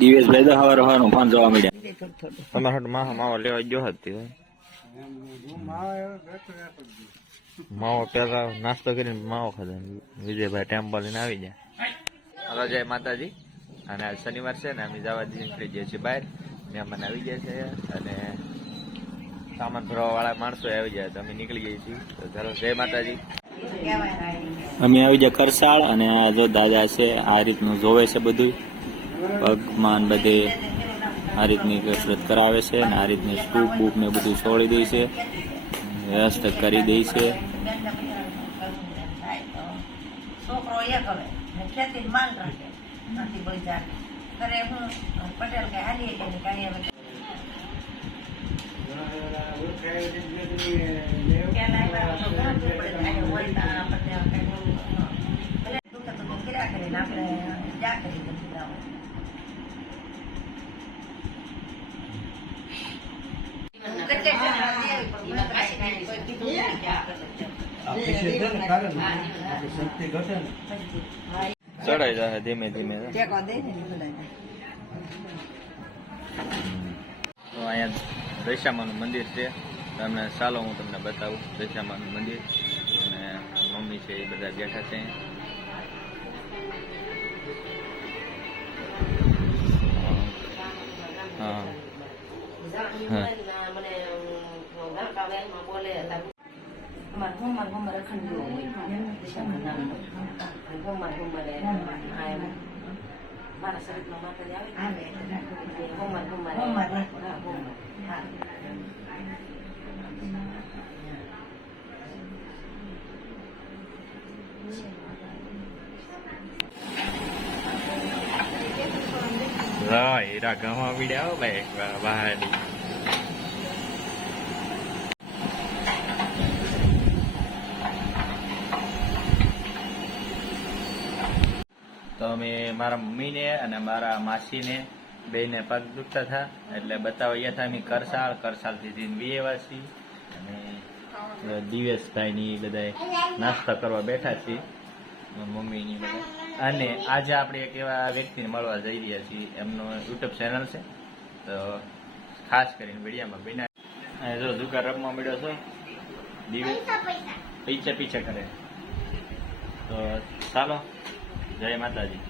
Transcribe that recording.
દિવેશભાઈ તો હવાર ફોન જોવા મળ્યા. તમારા તમારે માવો લેવા જો હતી માવો પેલા નાસ્તો કરીને માવો ખાધો. વિજયભાઈ ટેમ્પલ લઈને આવી જાય હલો જય માતાજી. અને આજ શનિવાર છે ને અમે જવા નીકળી જઈએ છીએ બહાર. મહેમાન આવી ગયા છે અને સામાન ભરવા વાળા માણસો આવી જાય તો અમે નીકળી જઈએ છીએ. તો ચાલો જય માતાજી. અમે આવી ગયા કરસાળ અને આ જો દાદા છે આ રીતનું જોવે છે બધું પગમાં ને બધે આ રીતની કસરત કરાવે છે અને આ રીતની સ્ટૂપ બૂપ ને બધું છોડી દે છે. વ્યસ્ત કરી દે છે. છોકરો એક હવે આવ્યા તો ઘણા દૂર પડે કાંઈ વળતા આપણને કાંઈ ભલે દુઃખ તો દુઃખ કર્યા કરીને આપણે જા કરી બધું ગાવ કેટલે જણા દે પણ મને કાંઈ કાંઈ કોઈ કીધું નહીં કે આ કરે છે. ચડાઈ જાય ધીમે ધીમે તો અહીંયા દશામાનું મંદિર છે તમને ચાલો હું તમને બતાવું દશામાનું મંદિર અને મમ્મી છે એ બધા બેઠા છે மர்ஹூம் மர்ஹூம் வர கண்டு மர்ஹூம் மர்ஹூம் வர மனசு மர்ஹூம் மர்ஹூம் வர Thank you. હોમર હોમર cảm હા video હીરા ગામમાં પીડ્યા હો ભાઈ તો અમે મારા મમ્મીને અને મારા માસીને બેને પગ દુખતા હતા એટલે બતાવવા ગયા હતા અમે કરસાળ કરસાળથી જઈને છીએ. અને દિવેશભાઈની બધા નાસ્તા કરવા બેઠા છીએ. મમ્મીની બધા અને આજે આપણે એક એવા વ્યક્તિને મળવા જઈ રહ્યા છીએ. એમનો યુટ્યુબ ચેનલ છે. તો ખાસ કરીને વિડીયામાં બિના જો દુકાન રમવા મળ્યો છો દિવેશ પૈસા પીછે કરે. તો ચાલો જય માતાજી.